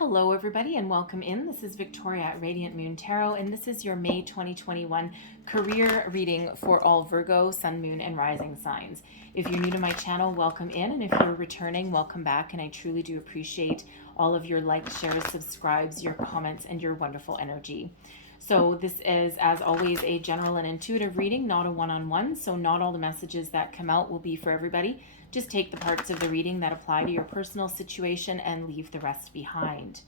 Hello, everybody, and welcome in. This is Victoria at Radiant Moon Tarot, and this is your May 2021 career reading for all Virgo, Sun, Moon, and Rising signs. If you're new to my channel, welcome in, and if you're returning, welcome back, and I truly do appreciate all of your likes, shares, subscribes, your comments, and your wonderful energy. So this is, as always, a general and intuitive reading, not a one-on-one, so not all the messages that come out will be for everybody. Just take the parts of the reading that apply to your personal situation and leave the rest behind.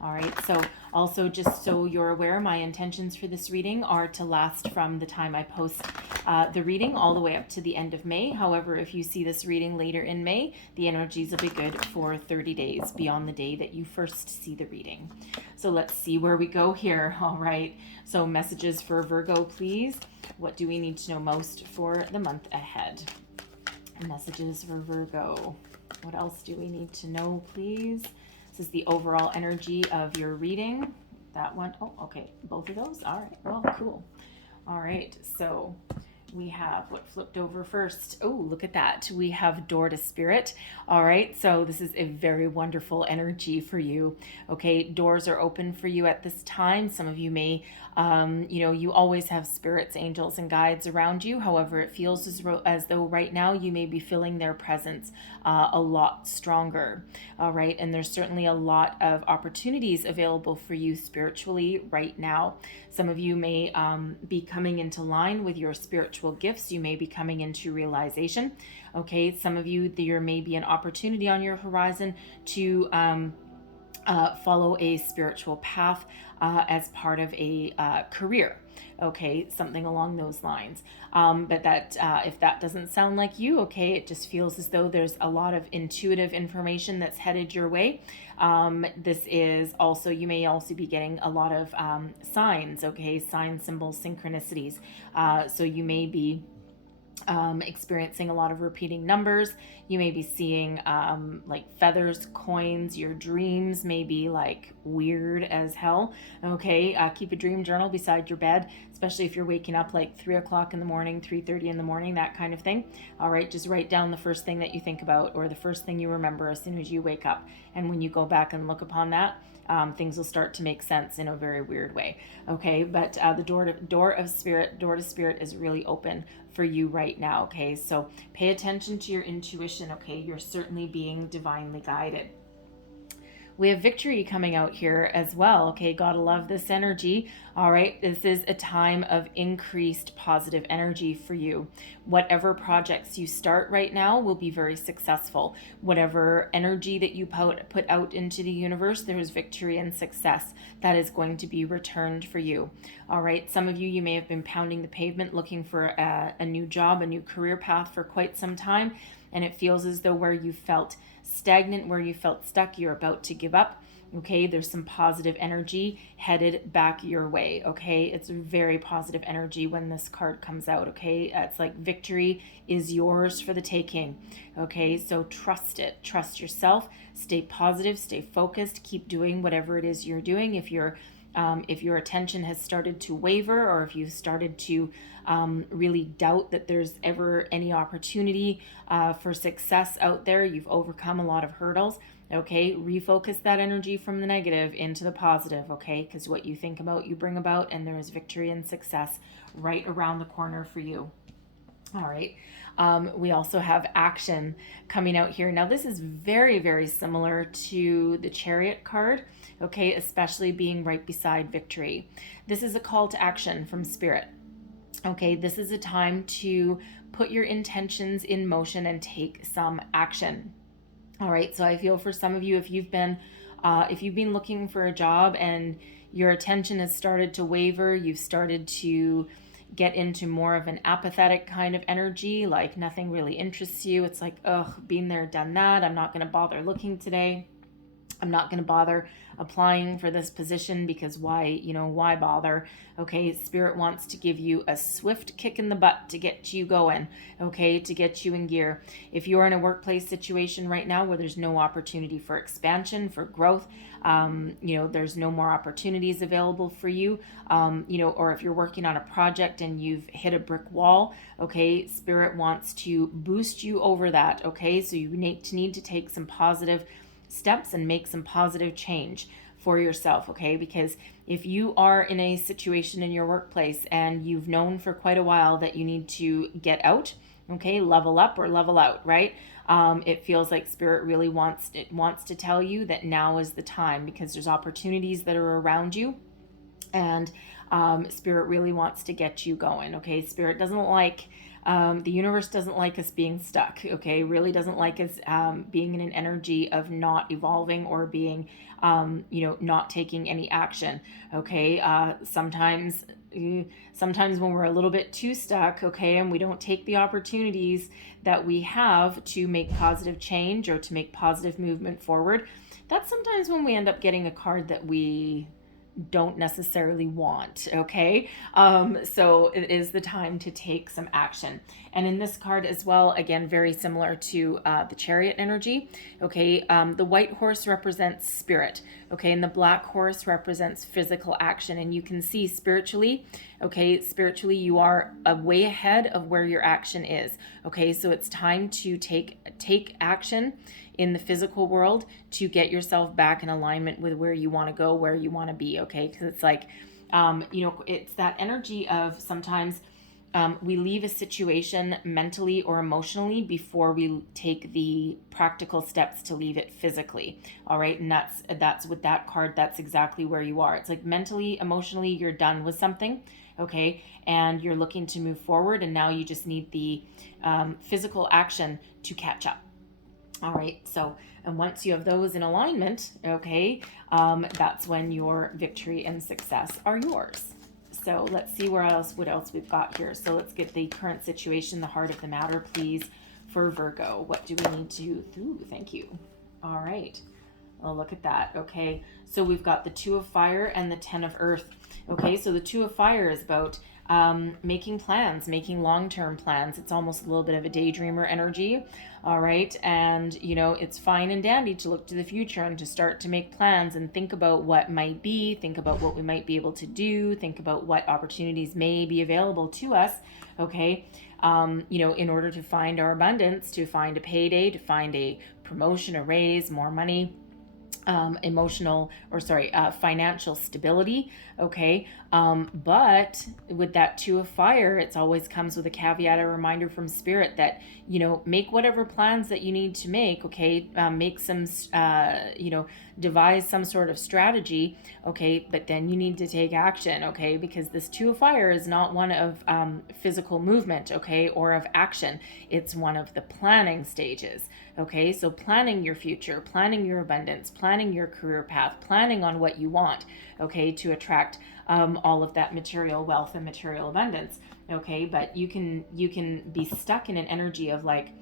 All right, so also just so you're aware, my intentions for this reading are to last from the time I post the reading all the way up to the end of May. However, if you see this reading later in May, the energies will be good for 30 days beyond the day that you first see the reading. So let's see where we go here. All right, so messages for Virgo, please. What do we need to know most for the month ahead? Messages for Virgo. What else do we need to know, please? This is the overall energy of your reading. That one, oh, okay, both of those. All right, well, cool. All right, so we have what flipped over first. Oh, look at that. We have Door to Spirit. All right, so this is a very wonderful energy for you. Okay, doors are open for you at this time. Some of you may, you always have spirits, angels, and guides around you. However, it feels as though right now you may be feeling their presence a lot stronger. All right, and there's certainly a lot of opportunities available for you spiritually right now. Some of you may be coming into line with your spiritual gifts. You may be coming into realization. Okay, some of you, there may be an opportunity on your horizon to follow a spiritual path as part of a career. Okay, something along those lines. But that if that doesn't sound like you, okay, it just feels as though there's a lot of intuitive information that's headed your way. This is also, you may also be getting a lot of signs, okay, signs, symbols, synchronicities. So you may be experiencing a lot of repeating numbers. You may be seeing like feathers, coins. Your dreams may be like weird as hell. Okay, keep a dream journal beside your bed, especially if you're waking up like 3 o'clock in the morning, 3:30 in the morning, that kind of thing. All right, just write down the first thing that you think about or the first thing you remember as soon as you wake up. And when you go back and look upon that, things will start to make sense in a very weird way. Okay, but the door to spirit is really open for you right now. Okay, so pay attention to your intuition. Okay, you're certainly being divinely guided. We have victory coming out here as well. Okay, gotta love this energy. All right, this is a time of increased positive energy for you. Whatever projects you start right now will be very successful. Whatever energy that you put out into the universe, there is victory and success that is going to be returned for you. All right, some of you, you may have been pounding the pavement looking for a new job, a new career path for quite some time, and it feels as though where you felt stagnant, where you felt stuck, you're about to give up. Okay, there's some positive energy headed back your way. Okay, it's very positive energy when this card comes out. Okay, it's like victory is yours for the taking. Okay, so trust it, trust yourself, stay positive, stay focused, keep doing whatever it is you're doing. If your attention has started to waver, or if you've started to really doubt that there's ever any opportunity for success out there, you've overcome a lot of hurdles. Okay, refocus that energy from the negative into the positive. Okay, because what you think about, you bring about, and there is victory and success right around the corner for you. All right. We also have action coming out here. Now, this is very, very similar to the Chariot card, okay, especially being right beside victory. This is a call to action from Spirit. Okay, this is a time to put your intentions in motion and take some action. All right, so I feel for some of you, if you've been looking for a job and your attention has started to waver, you've started to get into more of an apathetic kind of energy, like nothing really interests you. It's like, ugh, been there, done that. I'm not going to bother looking today. I'm not going to bother applying for this position because why bother? Okay, Spirit wants to give you a swift kick in the butt to get you going, okay, to get you in gear. If you're in a workplace situation right now where there's no opportunity for expansion, for growth, there's no more opportunities available for you, or if you're working on a project and you've hit a brick wall, okay, Spirit wants to boost you over that, okay, so you need to take some positive steps and make some positive change for yourself, okay? Because if you are in a situation in your workplace and you've known for quite a while that you need to get out, okay, level up or level out, right? It feels like Spirit really wants to tell you that now is the time, because there's opportunities that are around you, and Spirit really wants to get you going, okay? Spirit doesn't like, the universe doesn't like us being stuck, okay? Really doesn't like us being in an energy of not evolving or being, not taking any action, okay? Sometimes when we're a little bit too stuck, okay, and we don't take the opportunities that we have to make positive change or to make positive movement forward, that's sometimes when we end up getting a card that we don't necessarily want, okay? So it is the time to take some action. And in this card as well, again, very similar to the Chariot energy, okay? The white horse represents spirit, okay? And the black horse represents physical action. And you can see spiritually, okay, spiritually you are way ahead of where your action is, okay? So it's time to take action in the physical world to get yourself back in alignment with where you want to go, where you want to be, okay? Because it's like, it's that energy of sometimes we leave a situation mentally or emotionally before we take the practical steps to leave it physically, all right? And that's with that card, that's exactly where you are. It's like mentally, emotionally, you're done with something, okay? And you're looking to move forward, and now you just need the physical action to catch up. All right, so, and once you have those in alignment, okay, that's when your victory and success are yours. So let's see what else we've got here. So let's get the current situation, the heart of the matter, please, for Virgo. What do we need to, thank you. All right, well, look at that, okay. So we've got the Two of Fire and the Ten of Earth. Okay, so the Two of Fire is about making plans, making long-term plans. It's almost a little bit of a daydreamer energy, all right? And, it's fine and dandy to look to the future and to start to make plans and think about what might be, think about what we might be able to do, think about what opportunities may be available to us, okay? In order to find our abundance, to find a payday, to find a promotion, a raise, more money, financial stability, okay? But with that Two of Fire, it always comes with a caveat, a reminder from Spirit that, make whatever plans that you need to make, okay? Make some, devise some sort of strategy, okay? But then you need to take action, okay? Because this Two of Fire is not one of physical movement, okay? Or of action. It's one of the planning stages, okay? So planning your future, planning your abundance, planning your career path, planning on what you want, okay? To attract all of that material wealth and material abundance, okay? But you can be stuck in an energy of like,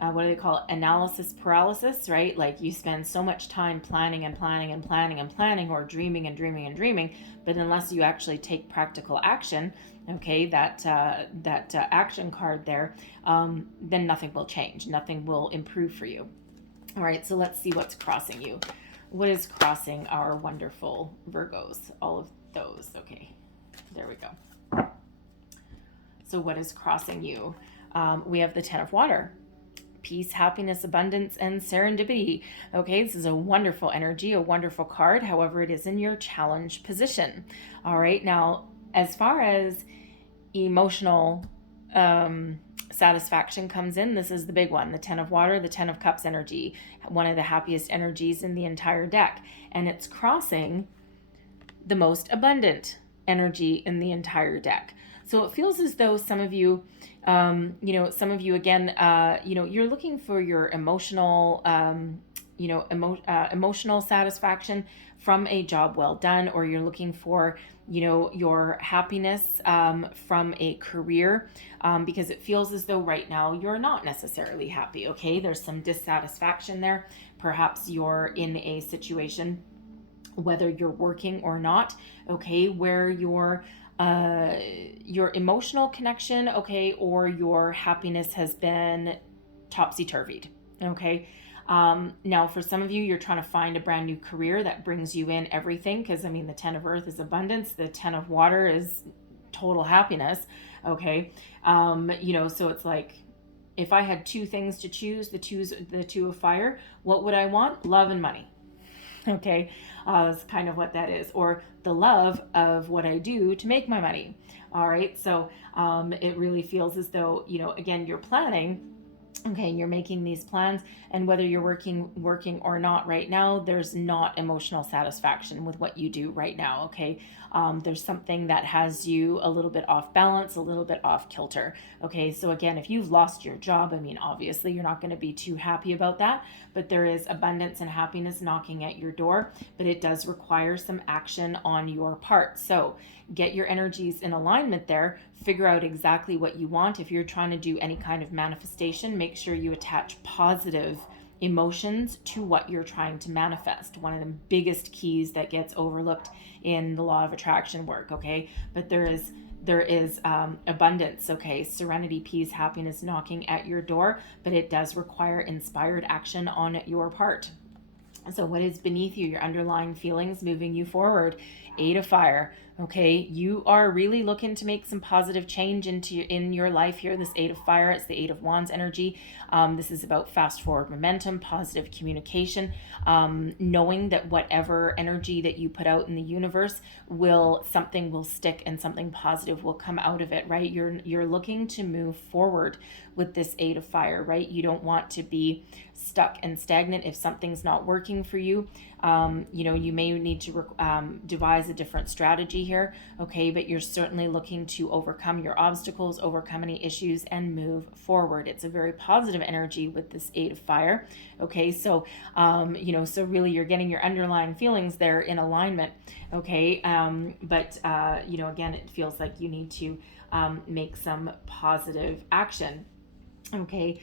what do they call it? Analysis paralysis, right? Like you spend so much time planning and planning and planning and planning, or dreaming and dreaming and dreaming, but unless you actually take practical action, okay, that action card there, then nothing will change, nothing will improve for you. All right, so let's see what's crossing you. What is crossing our wonderful Virgos? All of those. Okay, there we go. So what is crossing you? We have the Ten of Water. Peace, happiness, abundance, and serendipity. Okay, this is a wonderful energy, a wonderful card. However, it is in your challenge position. All right, now, as far as emotional satisfaction comes in, this is the big one, the Ten of Water, the Ten of Cups energy, one of the happiest energies in the entire deck. And it's crossing the most abundant energy in the entire deck. So it feels as though some of you, again, you're looking for your emotional, emotional satisfaction from a job well done, or you're looking for, your happiness from a career, because it feels as though right now you're not necessarily happy, okay? There's some dissatisfaction there. Perhaps you're in a situation, whether you're working or not, okay, where your emotional connection, okay, or your happiness has been topsy-turvied, okay? Now, for some of you, you're trying to find a brand new career that brings you in everything, because, the Ten of Earth is abundance, the Ten of Water is total happiness, okay? So it's like, if I had two things to choose, the two of fire, what would I want? Love and money. Okay, that's kind of what that is, or the love of what I do to make my money. All right, so it really feels as though, again, you're planning. Okay, and you're making these plans, and whether you're working or not right now, there's not emotional satisfaction with what you do right now. Okay, there's something that has you a little bit off balance, a little bit off kilter. Okay, so again, if you've lost your job, I mean, obviously you're not going to be too happy about that, but there is abundance and happiness knocking at your door, but it does require some action on your part. So get your energies in alignment there, figure out exactly what you want. If you're trying to do any kind of manifestation, make sure you attach positive emotions to what you're trying to manifest. One of the biggest keys that gets overlooked in the law of attraction work, okay? But there is abundance, okay? Serenity, peace, happiness knocking at your door, but it does require inspired action on your part. So what is beneath you, your underlying feelings moving you forward? Eight of fire. Okay, you are really looking to make some positive change in your life here. This Eight of Fire, it's the Eight of Wands energy. This is about fast forward momentum, positive communication, knowing that whatever energy that you put out in the universe something will stick and something positive will come out of it, right? You're looking to move forward with this Eight of Fire, right? You don't want to be stuck and stagnant if something's not working for you. You may need to devise a different strategy here, okay? But you're certainly looking to overcome your obstacles, overcome any issues, and move forward. It's a very positive energy with this Eight of Fire, okay? So, so really you're getting your underlying feelings there in alignment, okay? But again, it feels like you need to make some positive action, okay?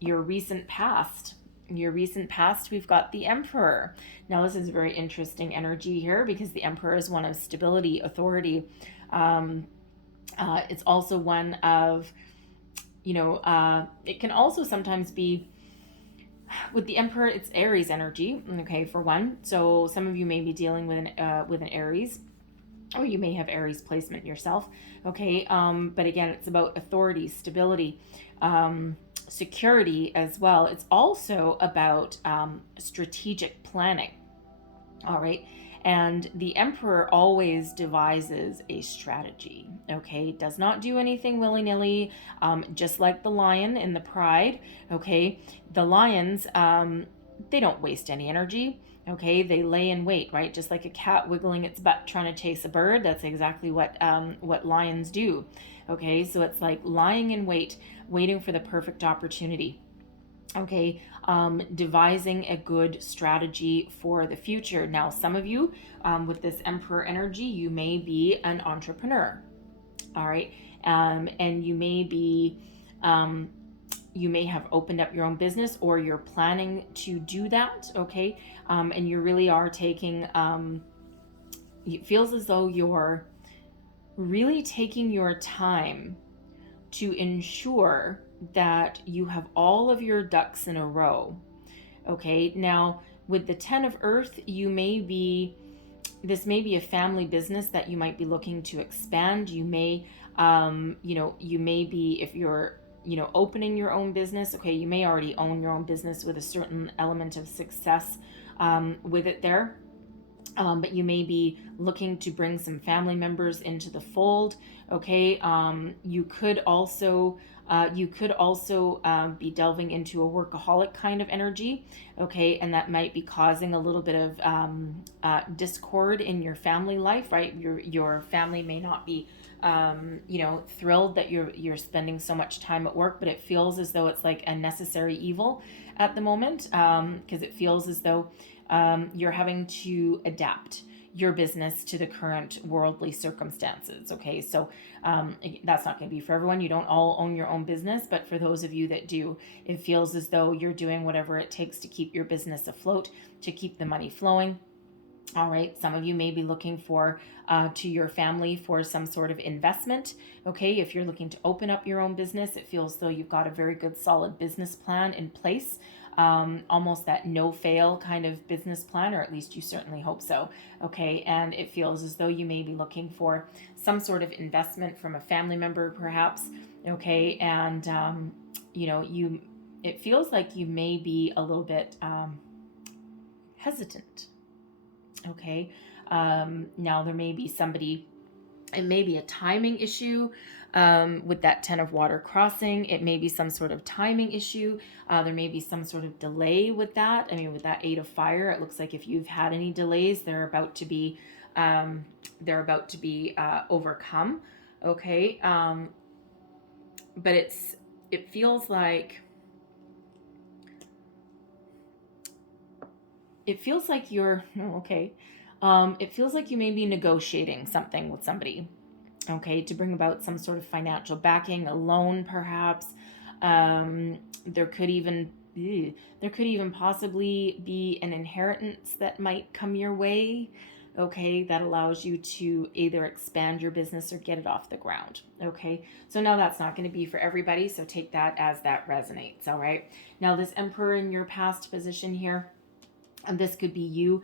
Your recent past, we've got the Emperor. Now this is very interesting energy here because the Emperor is one of stability, authority. It's also one of, it can also sometimes be, with the Emperor, it's Aries energy, okay, for one. So some of you may be dealing with an Aries, or you may have Aries placement yourself, okay? But again, it's about authority, stability, security as well. It's also about strategic planning, all right? And the Emperor always devises a strategy, okay? Does not do anything willy-nilly, just like the lion in the Pride, okay? The lions, they don't waste any energy, okay? They lay in wait, right? Just like a cat wiggling its butt trying to chase a bird. That's exactly what lions do, okay? So it's like lying in wait, waiting for the perfect opportunity, okay? Devising a good strategy for the future. Now, some of you with this Emperor energy, you may be an entrepreneur, all right? And you may be, you may have opened up your own business, or you're planning to do that, okay? And you really are taking, it feels as though you're really taking your time to ensure that you have all of your ducks in a row, okay? Now, with the Ten of Earth, this may be a family business that you might be looking to expand. You may, you may be, if you're, opening your own business, okay, you may already own your own business with a certain element of success with it there. But you may be looking to bring some family members into the fold, okay? You could also be delving into a workaholic kind of energy, okay? And that might be causing a little bit of discord in your family life, right? Your family may not be thrilled that you're spending so much time at work, but it feels as though it's like a necessary evil at the moment, because it feels as though you're having to adapt your business to the current worldly circumstances, okay? So that's not going to be for everyone. You don't all own your own business, but for those of you that do, it feels as though you're doing whatever it takes to keep your business afloat, to keep the money flowing. All right, some of you may be looking to your family for some sort of investment, okay? If you're looking to open up your own business, it feels though you've got a very good solid business plan in place, almost that no fail kind of business plan, or at least you certainly hope so. Okay. And it feels as though you may be looking for some sort of investment from a family member, perhaps. Okay. And, it feels like you may be a little bit hesitant. Okay. Now there may be somebody, it may be a timing issue with that 10 of water crossing. It may be some sort of timing issue. There may be some sort of delay with that. I mean, with that 8 of fire, it looks like if you've had any delays, they're about to be overcome. Okay. But it feels like you're, oh, okay. It feels like you may be negotiating something with somebody, okay, to bring about some sort of financial backing, a loan perhaps. There could even possibly be an inheritance that might come your way, okay, that allows you to either expand your business or get it off the ground, okay? So now that's not going to be for everybody, so take that as that resonates, all right? Now this Emperor in your past position here, and this could be you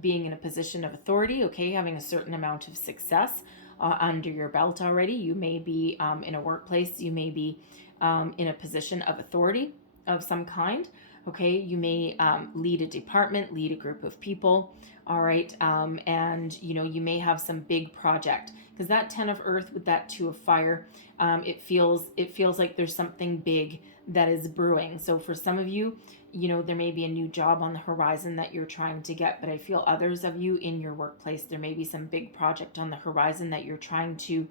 being in a position of authority, okay, having a certain amount of success under your belt already. You may be in a workplace, you may be in a position of authority of some kind, okay? You may lead a department, lead a group of people, all right? And, you may have some big project, because that 10 of earth with that 2 of fire, it feels like there's something big that is brewing. So for some of you, there may be a new job on the horizon that you're trying to get, but I feel others of you in your workplace, there may be some big project on the horizon that you're trying to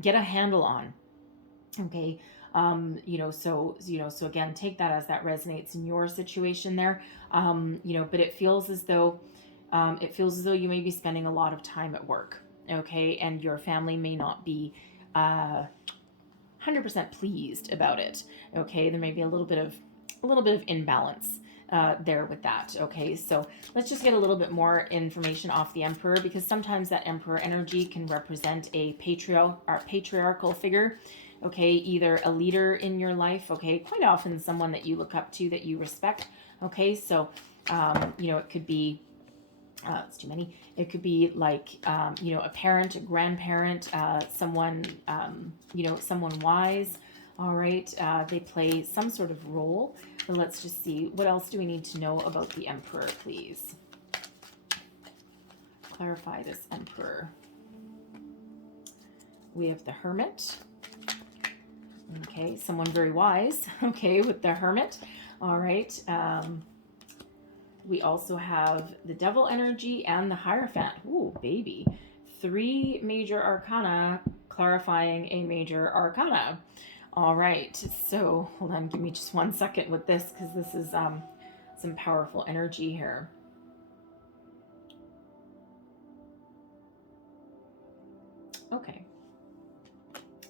get a handle on. Okay. So again, take that as that resonates in your situation there. But it feels as though you may be spending a lot of time at work. Okay. And your family may not be, 100% pleased about it. Okay. There may be a little bit of imbalance there with that. Okay, so let's just get a little bit more information off the Emperor, because sometimes that Emperor energy can represent a patriarchal figure. Okay, either a leader in your life. Okay, quite often someone that you look up to, that you respect. Okay, so it could be. It's too many. It could be like, a parent, a grandparent, someone, someone wise. All right. They play some sort of role. But let's just see. What else do we need to know about the Emperor, please? Clarify this Emperor. We have the Hermit. Okay. Someone very wise. Okay. With the Hermit. All right. We also have the Devil energy and the Hierophant. Ooh, baby. 3 major arcana clarifying a major arcana. All right, so hold on, give me just 1 second with this, because this is some powerful energy here. Okay.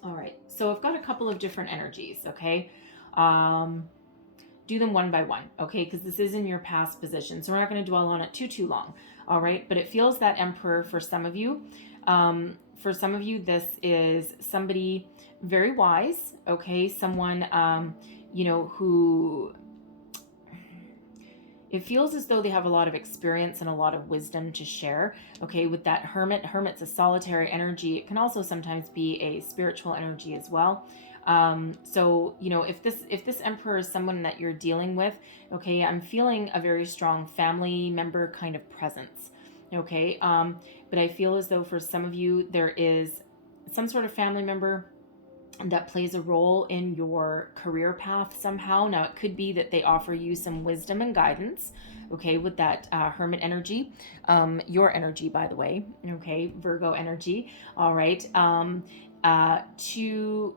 All right, so I've got a couple of different energies, okay? Do them one by one, okay? Because this is in your past position, so we're not going to dwell on it too long, all right? But it feels that Emperor for some of you. For some of you, this is somebody very wise, okay? Someone, who it feels as though they have a lot of experience and a lot of wisdom to share, okay? With that Hermit's a solitary energy. It can also sometimes be a spiritual energy as well. So, if this Emperor is someone that you're dealing with, okay, I'm feeling a very strong family member kind of presence, okay? But I feel as though for some of you, there is some sort of family member that plays a role in your career path somehow. Now, it could be that they offer you some wisdom and guidance, okay, with that Hermit energy, your energy, by the way, okay, Virgo energy, all right, to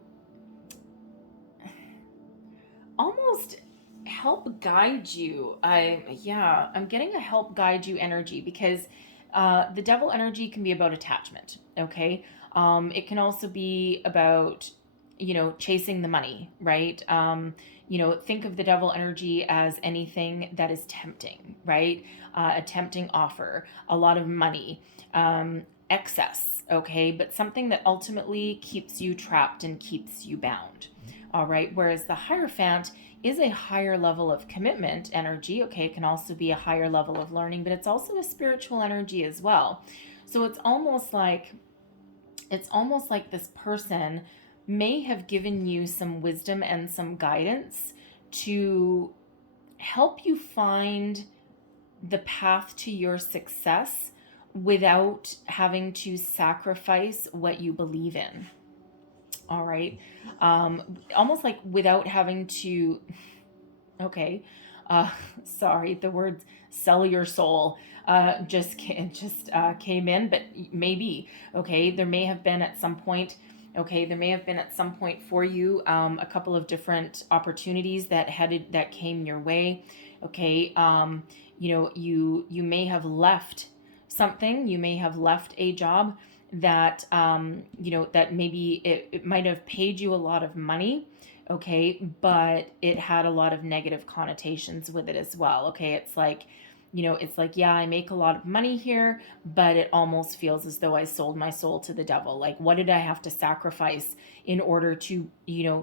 almost help guide you. I'm getting a help guide you energy, because the Devil energy can be about attachment, okay? It can also be about, chasing the money, right? Think of the Devil energy as anything that is tempting, right? A tempting offer, a lot of money, excess, okay? But something that ultimately keeps you trapped and keeps you bound, all right? Whereas the Hierophant, is a higher level of commitment energy. Okay, it can also be a higher level of learning, but it's also a spiritual energy as well. So it's almost like this person may have given you some wisdom and some guidance to help you find the path to your success without having to sacrifice what you believe in. All right. Almost like without having to, okay, sorry, the words sell your soul just came in, but maybe, okay, there may have been at some point, okay, there may have been at some point for you a couple of different opportunities that came your way. Okay, you may have left something, you may have left a job that that maybe it might have paid you a lot of money, okay, but it had a lot of negative connotations with it as well. Okay, it's like, yeah, I make a lot of money here, but it almost feels as though I sold my soul to the devil. Like, what did I have to sacrifice in order to,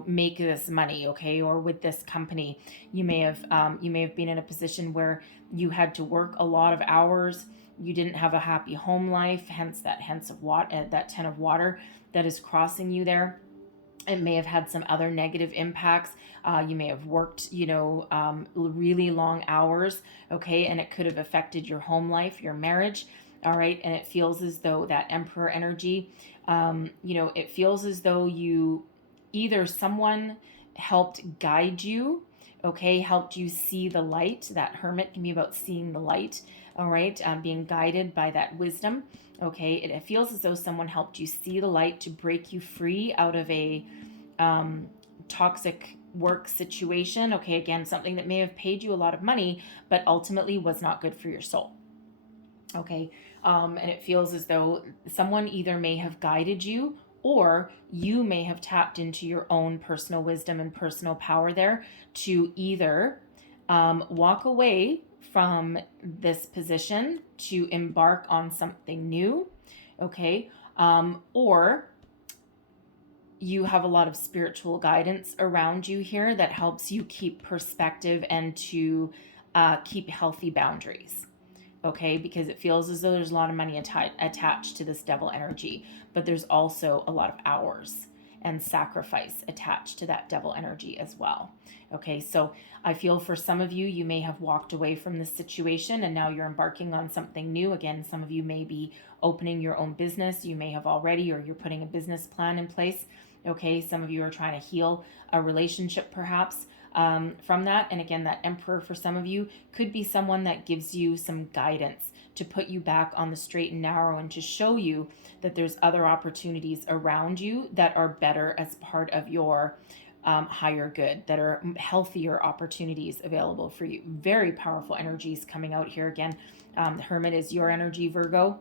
make this money? Okay, or with this company, you may have been in a position where you had to work a lot of hours. You didn't have a happy home life, hence that that 10 of water that is crossing you there. It may have had some other negative impacts. You may have worked, really long hours, okay, and it could have affected your home life, your marriage, all right. And it feels as though that Emperor energy, it feels as though either someone helped guide you, okay, helped you see the light. That Hermit can be about seeing the light, all right, being guided by that wisdom. Okay, it feels as though someone helped you see the light to break you free out of a toxic work situation. Okay, again, something that may have paid you a lot of money, but ultimately was not good for your soul. Okay, and it feels as though someone either may have guided you, or you may have tapped into your own personal wisdom and personal power there to either walk away from this position to embark on something new, okay, or you have a lot of spiritual guidance around you here that helps you keep perspective and to keep healthy boundaries, okay, because it feels as though there's a lot of money attached to this devil energy, but there's also a lot of hours and sacrifice attached to that devil energy as well. Okay, so I feel for some of you, you may have walked away from this situation and now you're embarking on something new. Again, some of you may be opening your own business. You may have already, or you're putting a business plan in place. Okay, some of you are trying to heal a relationship perhaps from that. And again, that Emperor for some of you could be someone that gives you some guidance to put you back on the straight and narrow and to show you that there's other opportunities around you that are better as part of your higher good, that are healthier opportunities available for you. Very powerful energies coming out here again. The Hermit is your energy, Virgo.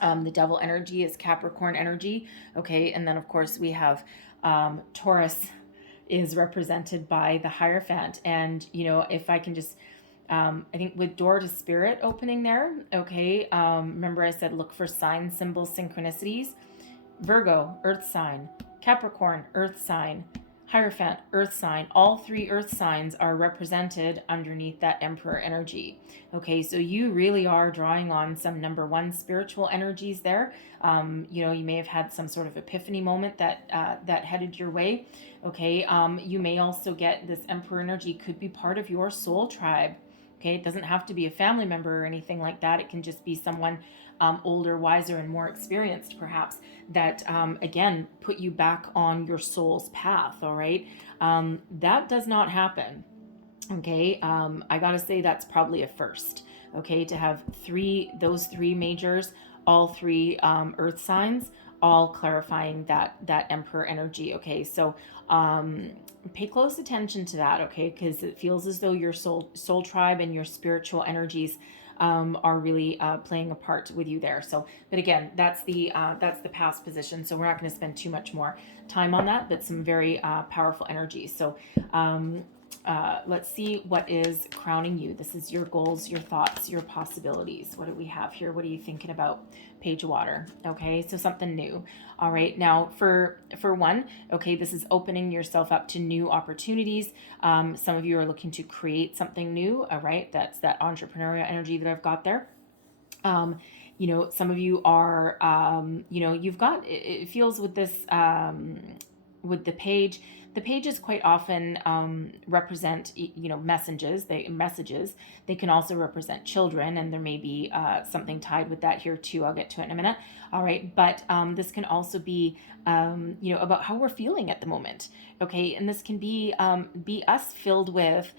The devil energy is Capricorn energy. Okay, and then of course we have Taurus is represented by the Hierophant. And, if I can just, I think with door to spirit opening there, okay, remember I said look for signs, symbols, synchronicities. Virgo, earth sign. Capricorn, earth sign. Hierophant, earth sign. All three earth signs are represented underneath that Emperor energy. Okay, so you really are drawing on some number one spiritual energies there. You may have had some sort of epiphany moment that headed your way. Okay, you may also get this Emperor energy could be part of your soul tribe. Okay, it doesn't have to be a family member or anything like that. It can just be someone older, wiser, and more experienced, perhaps, that, again, put you back on your soul's path, all right? That does not happen, okay? I gotta say that's probably a first, okay, to have those three majors, all three earth signs, all clarifying that Emperor energy, okay? So pay close attention to that, okay? Because it feels as though your soul tribe and your spiritual energies are really playing a part with you there. So, but again, that's the past position. So we're not going to spend too much more time on that, but some very powerful energies. So let's see what is crowning you. This is your goals, your thoughts, your possibilities. What do we have here? What are you thinking about? Page of water. Okay, so something new. All right, now for one, okay, this is opening yourself up to new opportunities. Some of you are looking to create something new. All right, that's that entrepreneurial energy that I've got there. You know, some of you are, you know, you've got, it feels with this, with the pages quite often represent, you know, messages. They can also represent children, and there may be something tied with that here too. I'll get to it in a minute. All right, but this can also be, you know, about how we're feeling at the moment. Okay, and this can be us filled with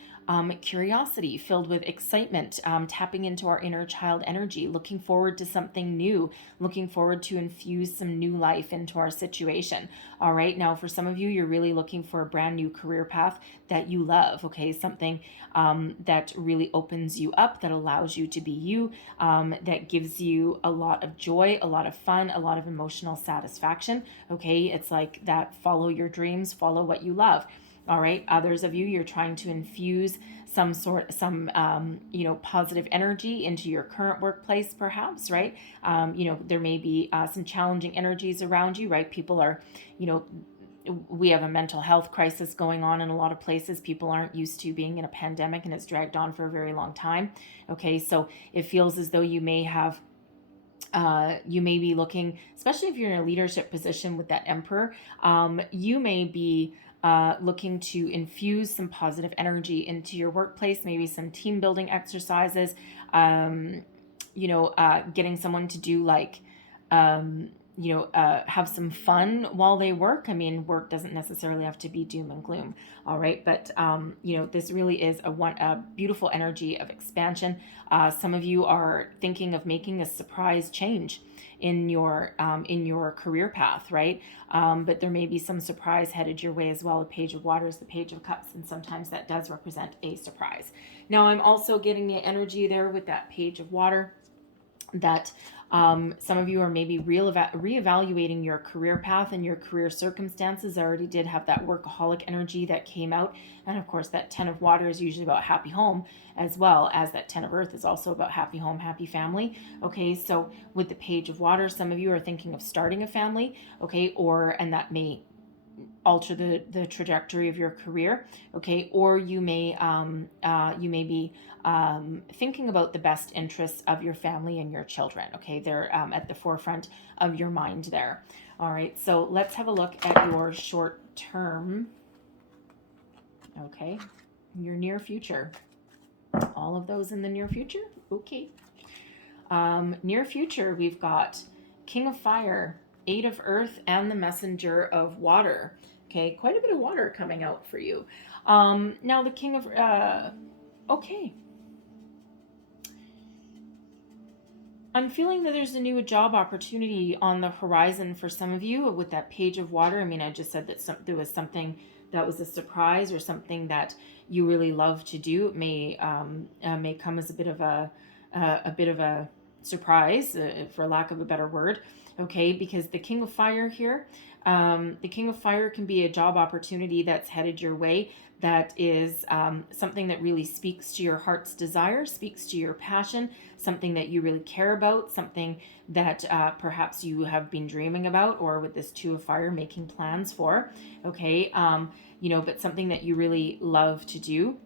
curiosity, filled with excitement, tapping into our inner child energy, looking forward to something new, looking forward to infuse some new life into our situation. All right, now for some of you, you're really looking for a brand new career path that you love, okay? Something that really opens you up, that allows you to be you, that gives you a lot of joy, a lot of fun, a lot of emotional satisfaction, okay? It's like that follow your dreams, follow what you love. All right, others of you, you're trying to infuse some you know, positive energy into your current workplace, perhaps, right? You know, there may be some challenging energies around you, right? People are, you know, we have a mental health crisis going on in a lot of places. People aren't used to being in a pandemic, and it's dragged on for a very long time. Okay, so it feels as though you may have you may be looking, especially if you're in a leadership position with that emperor, you may be looking to infuse some positive energy into your workplace, maybe some team building exercises, you know, getting someone to do like, you know, have some fun while they work. I mean, work doesn't necessarily have to be doom and gloom. All right. But, you know, this really is a beautiful energy of expansion. Some of you are thinking of making a surprise change in your career path, right? But there may be some surprise headed your way as well. The Page of Water is the Page of Cups, and sometimes that does represent a surprise. Now, I'm also getting the energy there with that Page of Water that some of you are maybe reevaluating your career path and your career circumstances. I already did have that workaholic energy that came out. And of course, that 10 of Water is usually about happy home, as well as that 10 of Earth is also about happy home, happy family. Okay, so with the Page of Water, some of you are thinking of starting a family, okay, and that may alter the trajectory of your career, okay, or you may be thinking about the best interests of your family and your children, okay. They're at the forefront of your mind there. All right, so let's have a look at your short term, okay, your near future, all of those in the near future, okay. Near future, we've got King of Fire, Eight of Earth, and the Messenger of Water. Okay, quite a bit of water coming out for you. Now the King of, okay. I'm feeling that there's a new job opportunity on the horizon for some of you with that Page of Water. I mean, I just said that there was something that was a surprise or something that you really love to do. It may come as a bit of a surprise, for lack of a better word. Okay, because the King of Fire here, the King of Fire can be a job opportunity that's headed your way, that is something that really speaks to your heart's desire, speaks to your passion, something that you really care about, something that perhaps you have been dreaming about, or with this Two of Fire, making plans for, okay, you know, but something that you really love to do.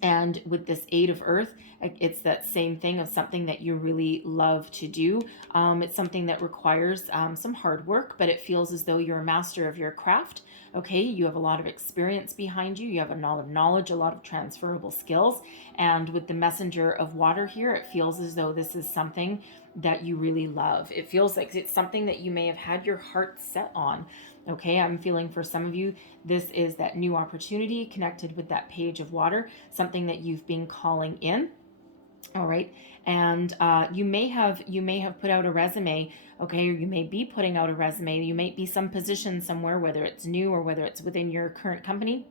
And with this Eight of Earth, it's that same thing of something that you really love to do. It's something that requires some hard work, but it feels as though you're a master of your craft. Okay, you have a lot of experience behind you. You have a lot of knowledge, a lot of transferable skills. And with the Messenger of Water here, it feels as though this is something that you really love. It feels like it's something that you may have had your heart set on. Okay, I'm feeling for some of you, this is that new opportunity connected with that Page of Water, something that you've been calling in. All right, and you may have put out a resume, okay, or you may be putting out a resume. You may be some position somewhere, whether it's new or whether it's within your current company,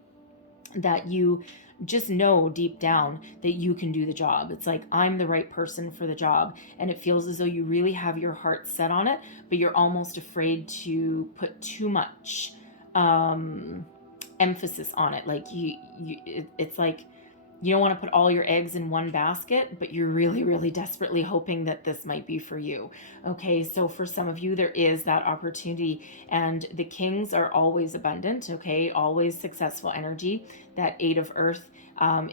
that you just know deep down that you can do the job. It's like, I'm the right person for the job. And it feels as though you really have your heart set on it, but you're almost afraid to put too much emphasis on it. Like it's like you don't want to put all your eggs in one basket, but you're really, really desperately hoping that this might be for you. Okay, so for some of you, there is that opportunity, and the kings are always abundant, okay, always successful energy. That Eight of Earth,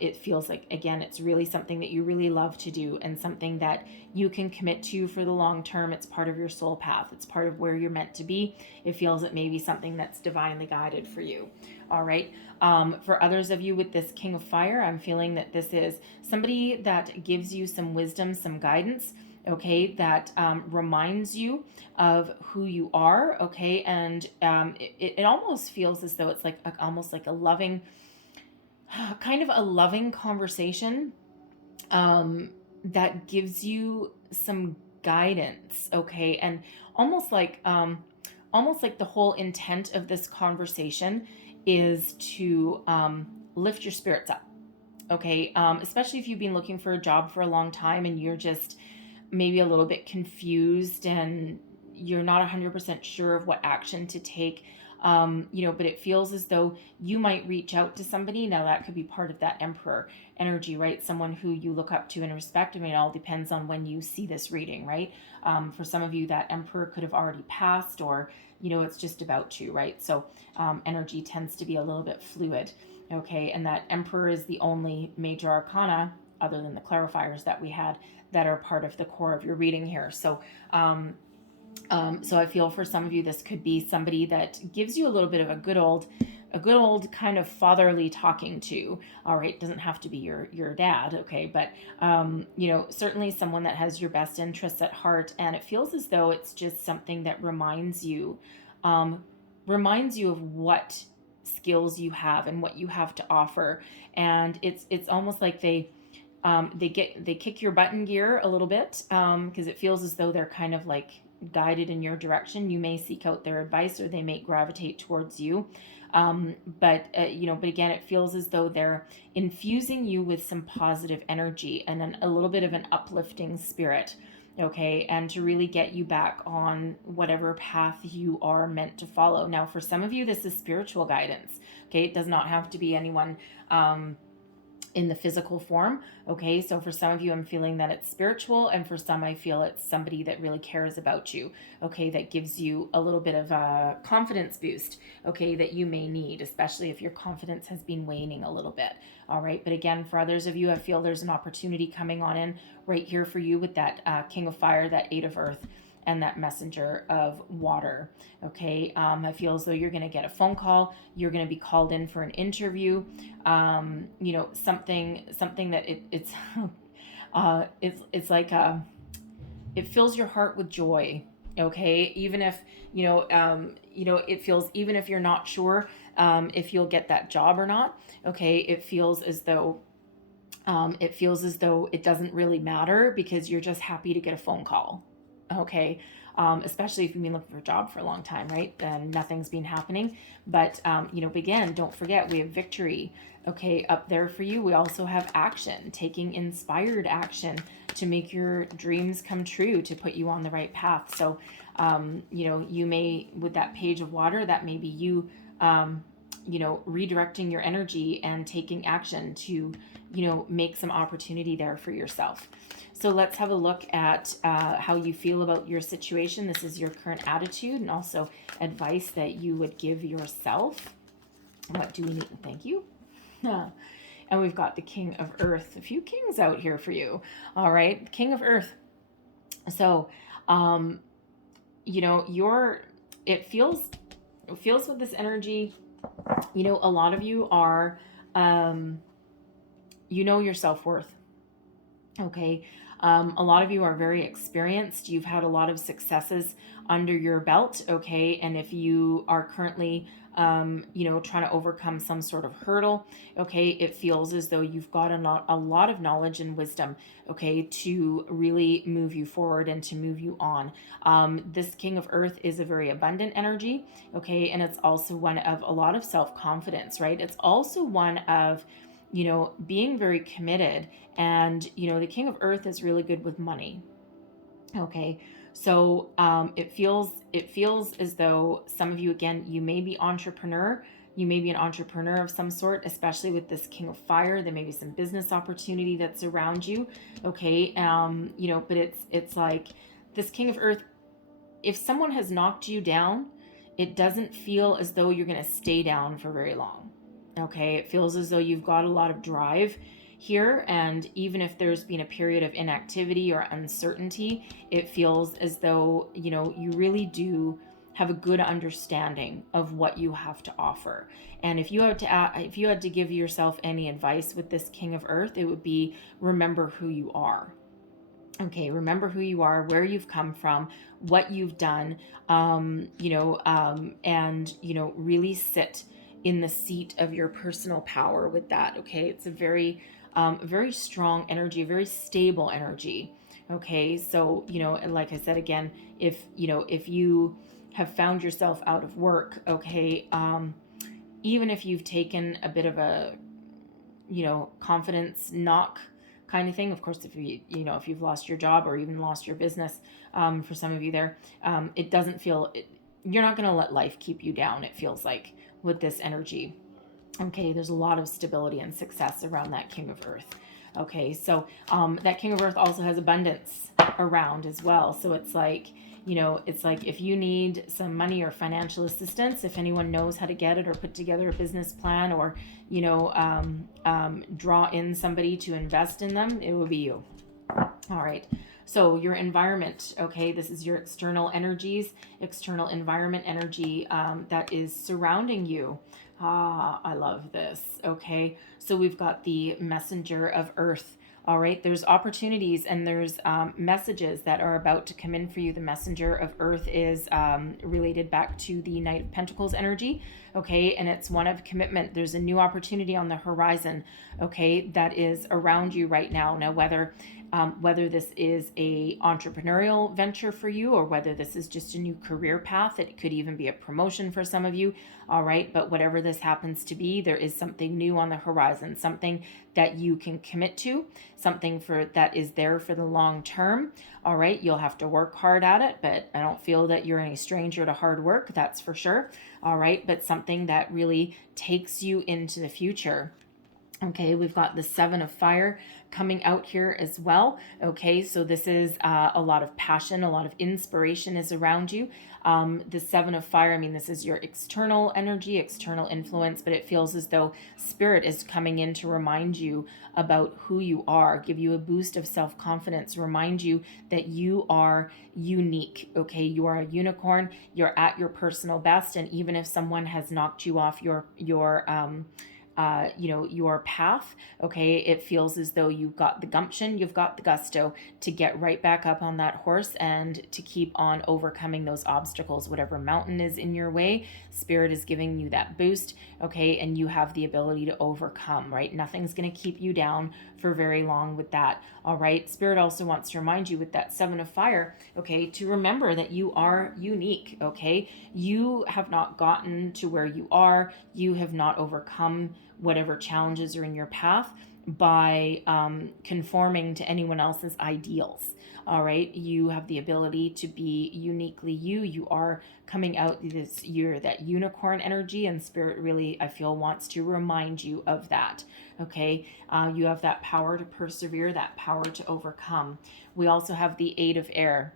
it feels like, again, it's really something that you really love to do and something that you can commit to for the long term. It's part of your soul path, it's part of where you're meant to be. It feels it may be something that's divinely guided for you. All right. For others of you with this King of Fire, I'm feeling that this is somebody that gives you some wisdom, some guidance, okay, that reminds you of who you are, okay, and it almost feels as though it's like almost like a loving, kind of a loving conversation that gives you some guidance, okay, and almost like the whole intent of this conversation is to lift your spirits up, okay, especially if you've been looking for a job for a long time and you're just maybe a little bit confused and you're not 100% sure of what action to take. But it feels as though you might reach out to somebody. Now that could be part of that Emperor energy, right? Someone who you look up to and respect. I mean, it all depends on when you see this reading, right? For some of you, that Emperor could have already passed, or, it's just about to, right? So energy tends to be a little bit fluid, okay? And that Emperor is the only major arcana, other than the clarifiers that we had, that are part of the core of your reading here. So I feel for some of you, this could be somebody that gives you a little bit of a good old kind of fatherly talking to. All right, doesn't have to be your dad, okay, but certainly someone that has your best interests at heart, and it feels as though it's just something that reminds you of what skills you have and what you have to offer, and it's almost like they kick your butt in gear a little bit, because it feels as though they're kind of like guided in your direction. You may seek out their advice, or they may gravitate towards you. But again, it feels as though they're infusing you with some positive energy and then a little bit of an uplifting spirit. Okay. And to really get you back on whatever path you are meant to follow. Now, for some of you, this is spiritual guidance. Okay. It does not have to be anyone, in the physical form. Okay, so for some of you, I'm feeling that it's spiritual, and for some, I feel it's somebody that really cares about you. Okay, that gives you a little bit of a confidence boost, okay, that you may need, especially if your confidence has been waning a little bit. All right, but again, for others of you, I feel there's an opportunity coming on in right here for you with that King of Fire, that Eight of Earth, and that Messenger of Water. Okay, I feel as though you're going to get a phone call. You're going to be called in for an interview. Something that it's it's like it fills your heart with joy. Okay, even if it feels, even if you're not sure if you'll get that job or not. Okay, it feels as though it doesn't really matter, because you're just happy to get a phone call. Okay, especially if you've been looking for a job for a long time, right? Then nothing's been happening. But, again, don't forget, we have victory, okay, up there for you. We also have action, taking inspired action to make your dreams come true, to put you on the right path. So, you may, with that Page of Water, that may be you, redirecting your energy and taking action to, make some opportunity there for yourself. So let's have a look at how you feel about your situation. This is your current attitude, and also advice that you would give yourself. What do we need? Thank you. And we've got the King of Earth. A few kings out here for you. All right, King of Earth. So, it feels with this energy, a lot of you are, your self-worth. Okay. A lot of you are very experienced. You've had a lot of successes under your belt. Okay. And if you are currently, trying to overcome some sort of hurdle, okay, it feels as though you've got a lot of knowledge and wisdom, okay, to really move you forward and to move you on. This King of Earth is a very abundant energy, okay, and it's also one of a lot of self-confidence, right? It's also one of, being very committed. And, the King of Earth is really good with money. Okay. So, it feels as though some of you, again, you may be entrepreneur, You may be an entrepreneur of some sort, especially with this King of Fire. There may be some business opportunity that's around you. Okay. You know, but it's like this King of Earth, if someone has knocked you down, it doesn't feel as though you're going to stay down for very long. Okay. It feels as though you've got a lot of drive here, and even if there's been a period of inactivity or uncertainty, it feels as though, you know, you really do have a good understanding of what you have to offer. And if you had to give yourself any advice with this King of Earth, it would be, remember who you are. Okay, remember who you are, where you've come from, what you've done, and, you know, really sit in the seat of your personal power with that. Okay, it's a very strong energy, a very stable energy. Okay, so, you know, and like I said again, if you have found yourself out of work, okay, even if you've taken a bit of a, you know, confidence knock kind of thing. Of course, if if you've lost your job or even lost your business, for some of you there, it doesn't feel, you're not going to let life keep you down. It feels like with this energy. Okay, there's a lot of stability and success around that King of Earth. Okay, so that King of Earth also has abundance around as well. So it's like, you know, it's like if you need some money or financial assistance, if anyone knows how to get it or put together a business plan, or, you know, draw in somebody to invest in them, it would be you. All right. So your environment, okay, this is your external energies, external environment energy that is surrounding you. Ah, I love this. Okay. So we've got the messenger of Earth. All right. There's opportunities and there's messages that are about to come in for you. The messenger of Earth is related back to the Knight of Pentacles energy. Okay. And it's one of commitment. There's a new opportunity on the horizon. Okay. That is around you right now. Now, whether this is a entrepreneurial venture for you or whether this is just a new career path, it could even be a promotion for some of you. All right. But whatever this happens to be, there is something new on the horizon, something that you can commit to, something that is there for the long term. All right. You'll have to work hard at it, but I don't feel that you're any stranger to hard work. That's for sure. All right. But something that really takes you into the future. Okay, we've got the Seven of Fire coming out here as well. Okay, so this is a lot of passion, a lot of inspiration is around you. The Seven of Fire, I mean, this is your external energy, external influence, but it feels as though Spirit is coming in to remind you about who you are, give you a boost of self-confidence, remind you that you are unique. Okay, you are a unicorn, you're at your personal best, and even if someone has knocked you off your path, okay, it feels as though you've got the gumption, you've got the gusto to get right back up on that horse and to keep on overcoming those obstacles. Whatever mountain is in your way, Spirit is giving you that boost, okay, and you have the ability to overcome, right? Nothing's going to keep you down for very long with that. All right, Spirit also wants to remind you with that Seven of Fire, okay, to remember that you are unique. Okay, you have not gotten to where you are, you have not overcome whatever challenges are in your path by conforming to anyone else's ideals. All right, you have the ability to be uniquely you. You are coming out this year, that unicorn energy, and Spirit really, I feel, wants to remind you of that. Okay, you have that power to persevere, that power to overcome. We also have the Eight of Air.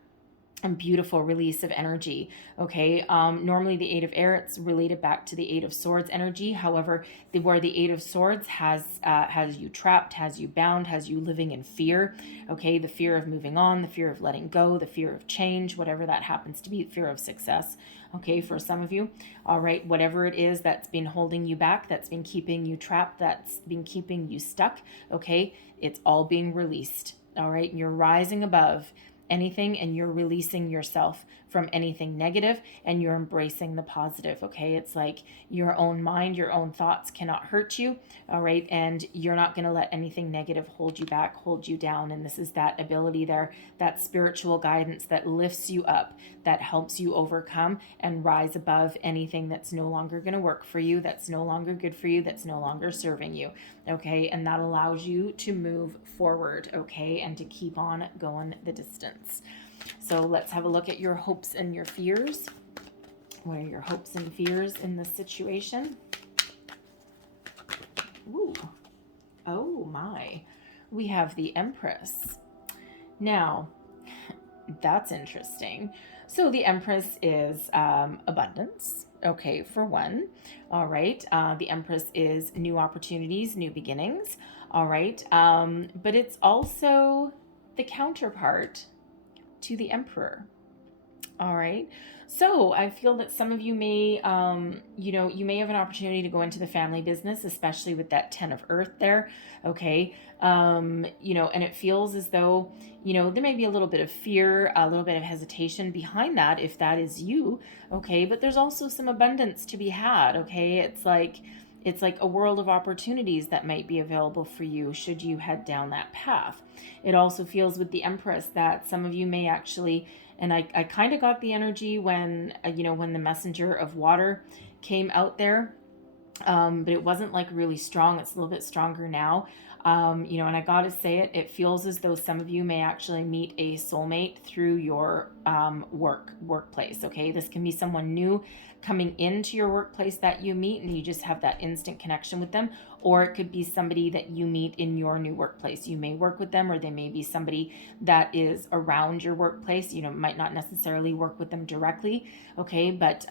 A beautiful release of energy. Okay, normally the Eight of Air, it's related back to the Eight of Swords energy. However, where the Eight of Swords has you trapped, has you bound, has you living in fear. Okay, the fear of moving on, the fear of letting go, the fear of change, whatever that happens to be, fear of success. Okay, for some of you. All right, whatever it is that's been holding you back, that's been keeping you trapped, that's been keeping you stuck. Okay, it's all being released. All right, you're rising above anything and you're releasing yourself from anything negative and you're embracing the positive. Okay, it's like your own mind, your own thoughts cannot hurt you. All right, and you're not going to let anything negative hold you back, hold you down. And this is that ability there, that spiritual guidance that lifts you up, that helps you overcome and rise above anything that's no longer going to work for you, that's no longer good for you, that's no longer serving you. Okay, and that allows you to move forward, okay, and to keep on going the distance. So let's have a look at your hopes and your fears. What are your hopes and fears in this situation? Ooh. Oh my. We have the Empress. Now, that's interesting. So the Empress is abundance. Okay, for one. All right. The Empress is new opportunities, new beginnings. All right. But it's also the counterpart to the Emperor. All right. So I feel that some of you may, you may have an opportunity to go into the family business, especially with that 10 of Earth there. Okay. And it feels as though, there may be a little bit of fear, a little bit of hesitation behind that if that is you. Okay. But there's also some abundance to be had. Okay. It's like a world of opportunities that might be available for you should you head down that path. It also feels with the Empress that some of you may actually, and I kind of got the energy when, when the messenger of water came out there, but it wasn't like really strong. It's a little bit stronger now. And I got to say it feels as though some of you may actually meet a soulmate through your workplace. Okay. This can be someone new coming into your workplace that you meet and you just have that instant connection with them, or it could be somebody that you meet in your new workplace. You may work with them, or they may be somebody that is around your workplace. Might not necessarily work with them directly. Okay. But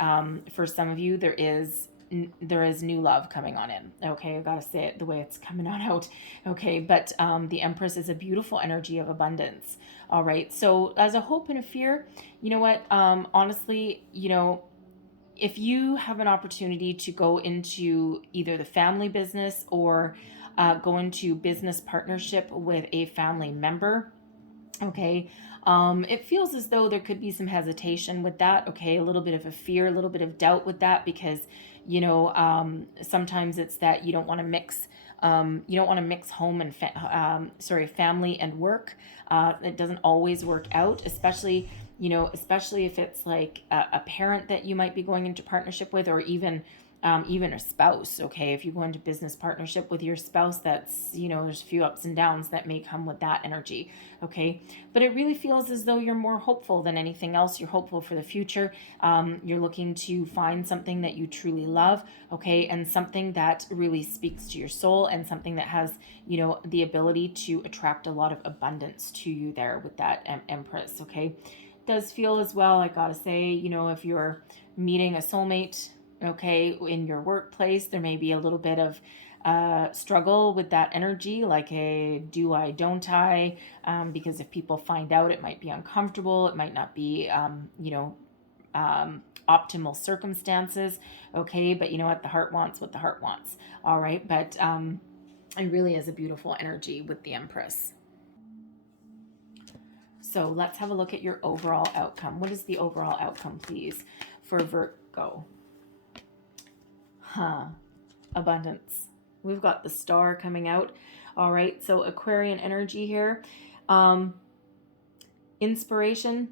for some of you, there is new love coming on in. Okay, I gotta say it the way it's coming on out. Okay, but the Empress is a beautiful energy of abundance. All right, so as a hope and a fear, you know what? Honestly, if you have an opportunity to go into either the family business or go into business partnership with a family member, okay, it feels as though there could be some hesitation with that. Okay, a little bit of a fear, a little bit of doubt with that, because sometimes it's that you don't want to mix. You don't want to mix home and family and work. It doesn't always work out, especially if it's like a parent that you might be going into partnership with, or even a spouse. Okay, if you go into business partnership with your spouse, that's, there's a few ups and downs that may come with that energy. Okay, but it really feels as though you're more hopeful than anything else. You're hopeful for the future. You're looking to find something that you truly love. Okay, and something that really speaks to your soul, and something that has, the ability to attract a lot of abundance to you there with that Empress. Okay, it does feel as well, I gotta say, if you're meeting a soulmate, okay, in your workplace, there may be a little bit of struggle with that energy, like a do I, don't I, because if people find out, it might be uncomfortable. It might not be, optimal circumstances. Okay, but you know what? The heart wants what the heart wants. All right, but it really is a beautiful energy with the Empress. So let's have a look at your overall outcome. What is the overall outcome, please, for Virgo? Abundance. We've got the star coming out. All right, so Aquarian energy here. Inspiration.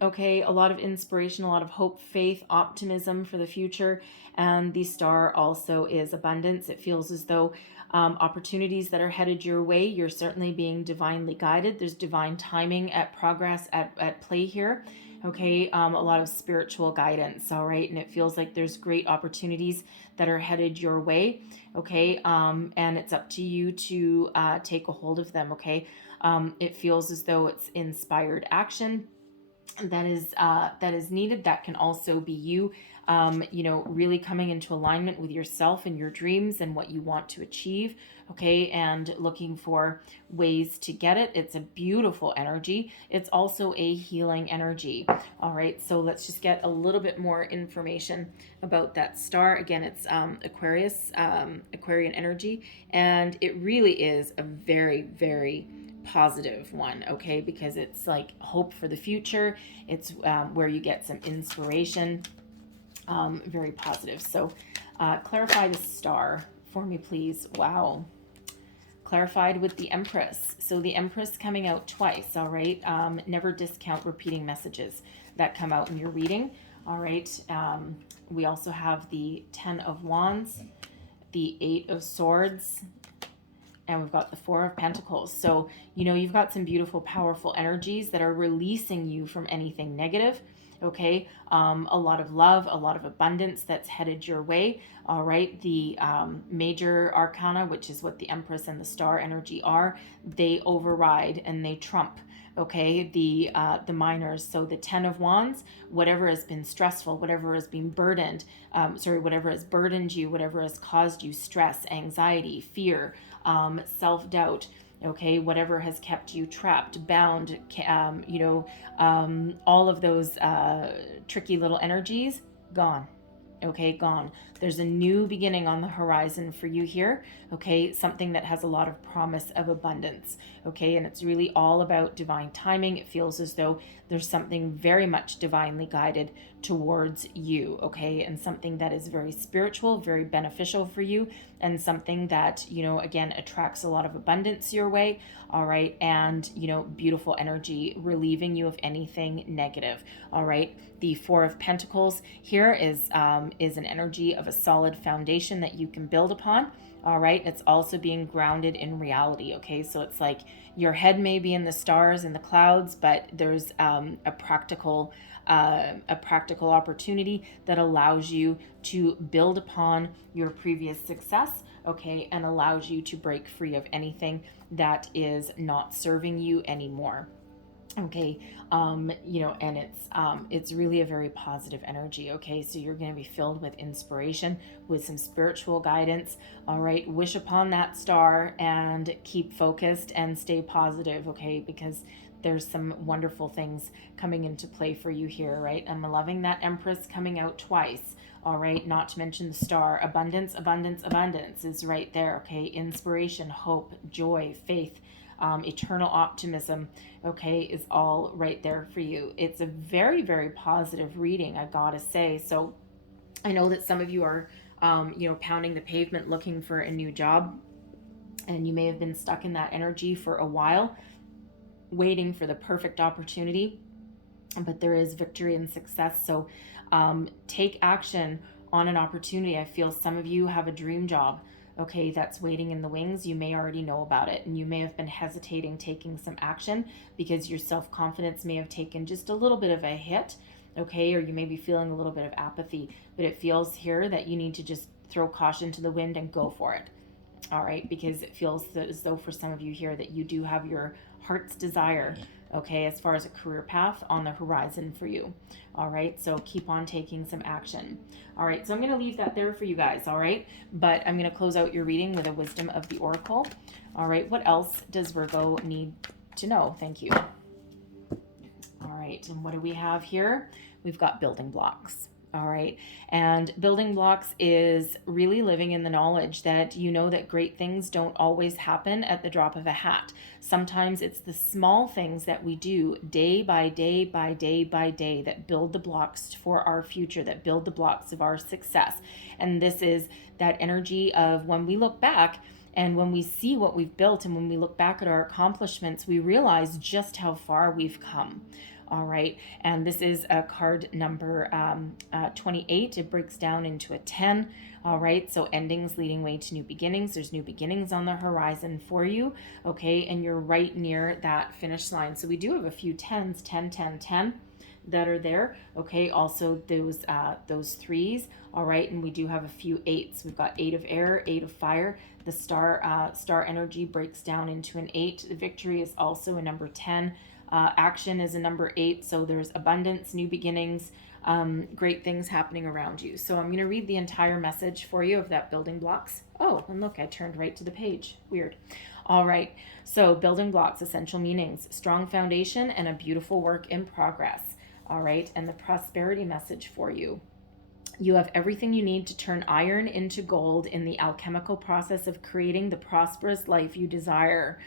Okay, a lot of inspiration, a lot of hope, faith, optimism for the future. And the star also is abundance. It feels as though opportunities that are headed your way, you're certainly being divinely guided. There's divine timing at progress at play here. Okay, a lot of spiritual guidance. All right, and it feels like there's great opportunities that are headed your way. Okay, and it's up to you to take a hold of them. Okay, it feels as though it's inspired action that is needed. That can also be you, really coming into alignment with yourself and your dreams and what you want to achieve. Okay, and looking for ways to get it. It's a beautiful energy. It's also a healing energy. All right, so let's just get a little bit more information about that star. Again, it's Aquarius, Aquarian energy, and it really is a very, very positive one. Okay, because it's like hope for the future. It's where you get some inspiration. Very positive. So clarify the star for me, please. Wow. Clarified with the Empress. So the Empress coming out twice. All right, never discount repeating messages that come out in your reading. All right, we also have the 10 of Wands, the 8 of Swords, and we've got the Four of Pentacles. So, you know, you've got some beautiful, powerful energies that are releasing you from anything negative. Okay, a lot of love, a lot of abundance that's headed your way. All right, the major arcana, which is what the Empress and the Star energy are, they override and they trump. Okay, the minors. So the Ten of Wands, whatever has been stressful, whatever has been burdened, whatever has burdened you, whatever has caused you stress, anxiety, fear, self-doubt. Okay, whatever has kept you trapped, bound, all of those tricky little energies, gone. Okay, gone. There's a new beginning on the horizon for you here. Okay, something that has a lot of promise of abundance. Okay, and it's really all about divine timing. It feels as though there's something very much divinely guided towards you. Okay, and something that is very spiritual, very beneficial for you, and something that, you know, again, attracts a lot of abundance your way. All right, and, you know, beautiful energy relieving you of anything negative. All right, the Four of Pentacles here is an energy of a solid foundation that you can build upon. All right, it's also being grounded in reality. Okay, so it's like your head may be in the stars and the clouds, but there's a practical opportunity that allows you to build upon your previous success. Okay, and allows you to break free of anything that is not serving you anymore. Okay, you know, and it's really a very positive energy. Okay, so you're going to be filled with inspiration, with some spiritual guidance. All right, wish upon that star and keep focused and stay positive. Okay, because there's some wonderful things coming into play for you here. Right, I'm loving that Empress coming out twice. All right, not to mention the star. Abundance, abundance, abundance is right there. Okay, inspiration, hope, joy, faith, eternal optimism, okay, is all right there for you. It's a very, very positive reading, I gotta say. So I know that some of you are, pounding the pavement looking for a new job, and you may have been stuck in that energy for a while, waiting for the perfect opportunity, but there is victory and success. So take action on an opportunity. I feel some of you have a dream job, okay, that's waiting in the wings. You may already know about it, and you may have been hesitating taking some action because your self-confidence may have taken just a little bit of a hit, okay, or you may be feeling a little bit of apathy, but it feels here that you need to just throw caution to the wind and go for it. All right, because it feels as though for some of you here that you do have your heart's desire, okay, as far as a career path on the horizon for you. All right, so keep on taking some action. All right, so I'm going to leave that there for you guys. All right, but I'm going to close out your reading with a wisdom of the oracle. All right, what else does Virgo need to know? Thank you. All right, and what do we have here? We've got building blocks. All right. And building blocks is really living in the knowledge that you know that great things don't always happen at the drop of a hat. Sometimes it's the small things that we do day by day by day by day that build the blocks for our future, that build the blocks of our success. And this is that energy of when we look back and when we see what we've built and when we look back at our accomplishments, we realize just how far we've come. All right, and this is a card number 28. It breaks down into a 10. All right, so endings leading way to new beginnings. There's new beginnings on the horizon for you, okay, and you're right near that finish line. So we do have a few 10s, 10, 10, 10 that are there, okay, also those threes, all right, and we do have a few 8s. We've got 8 of air, 8 of fire. The star energy breaks down into an 8. The victory is also a number 10. Action is a number 8, so there's abundance, new beginnings, great things happening around you. So I'm going to read the entire message for you of that building blocks. Oh, and look, I turned right to the page. Weird. All right, so building blocks, essential meanings, strong foundation, and a beautiful work in progress. All right, and the prosperity message for you. You have everything you need to turn iron into gold in the alchemical process of creating the prosperous life you desire.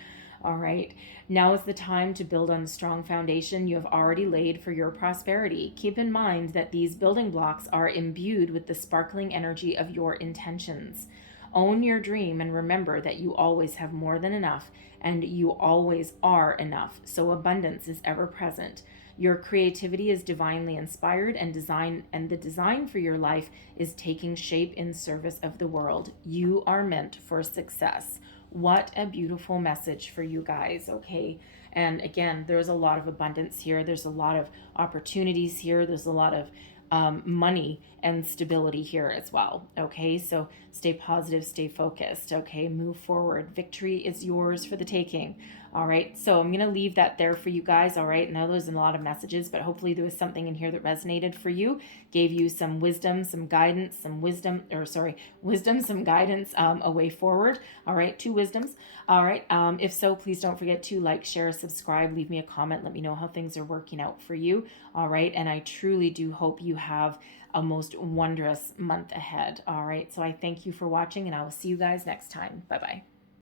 All right, now is the time to build on the strong foundation you have already laid for your prosperity. Keep in mind that these building blocks are imbued with the sparkling energy of your intentions. Own your dream and remember that you always have more than enough and you always are enough, so abundance is ever present. Your creativity is divinely inspired and the design for your life is taking shape in service of the world. You are meant for success. What a beautiful message for you guys, okay? And again, there's a lot of abundance here. There's a lot of opportunities here. There's a lot of money and stability here as well. Okay, so stay positive, stay focused. Okay, move forward. Victory is yours for the taking. All right, so I'm going to leave that there for you guys. All right, now there's a lot of messages, but hopefully there was something in here that resonated for you, gave you some wisdom, some guidance, some guidance, a way forward. All right, 2 wisdoms. All right, if so, please don't forget to like, share, subscribe, leave me a comment, let me know how things are working out for you. All right, and I truly do hope you have a most wondrous month ahead. All right, so I thank you for watching, and I will see you guys next time. Bye-bye.